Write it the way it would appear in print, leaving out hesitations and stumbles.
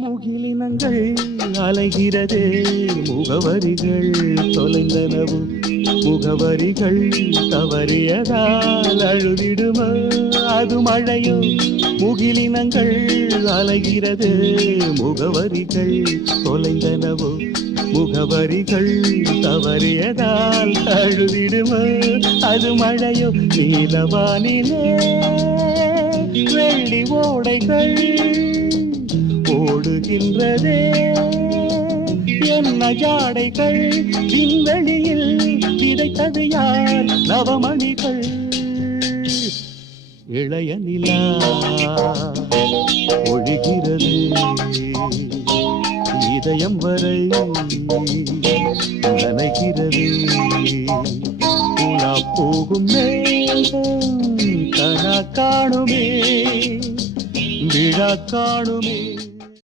முகிலினங்கள் அலைகிறது, முகவரிகள் தொலைந்தனவும், முகவரிகள் தவறியதால் அழுதிடுமோ அது மழையோ. முகிலினங்கள் அலைகிறது, முகவரிகள் தொலைந்தனவோ, முகவரிகள் தவறியதால் அழுதிடுமோ அது மழையோ. நீலவானிலே வெள்ளி ஓடைகள் ஓடுகின்றதே, என்ன ஜாடைகள் விண்வெளியில் விதைத்தது யார் நவமணிகள். இளைய நிலா ஒழிகிறது, இதயம் வரை நனைகிறது. உலா போகும் மேகம் கனா காணுமே, விழா காணுமே.